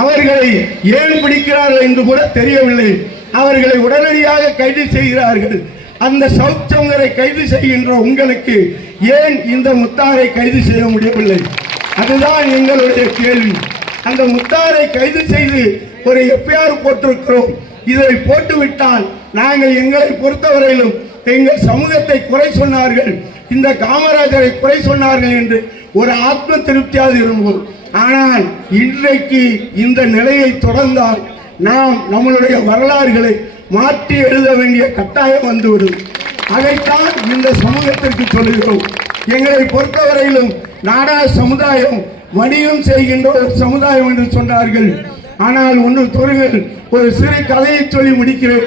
அவர்களை ஏன் பிடிக்கிறார்கள் என்று கூட தெரியவில்லை. அவர்களை உடனடியாக கைது செய்கிறார்கள். அந்த சவுத் சங்கரை கைது செய்கின்ற உங்களுக்கு ஏன் இந்த முத்தாரை கைது செய்ய முடியவில்லை? அதுதான் எங்களுடைய கேள்வி. அந்த முத்தாரை கைது செய்து ஒரு எஃப்ஐஆர் போட்டிருக்கிறோம். இதை போட்டுவிட்டால் நாங்கள் எங்களை பொறுத்தவரையிலும் எங்கள் சமூகத்தை குறை சொன்னார்கள். இந்த காமராஜரை குறை சொன்னார்கள் என்று ஒரு ஆத்ம திருப்தியாக இருந்தோம் ஆனால் இன்றைக்கு இந்த நிலையை தொடர்ந்தால் நாம் நம்மளுடைய வரலாறுகளை மாற்றி எழுத வேண்டிய கட்டாயம் வந்துவிடும். அதைத்தான் இந்த சமூகத்திற்கு சொல்லுகிறோம். எங்களை பொறுத்தவரையிலும் நாடா சமுதாயம் வணிகம் செய்கின்ற ஒரு சமுதாயம் என்று சொன்னார்கள். ஆனால் ஒன்று தொழில் ஒரு சிறு கதையை சொல்லி முடிக்கிறேன்.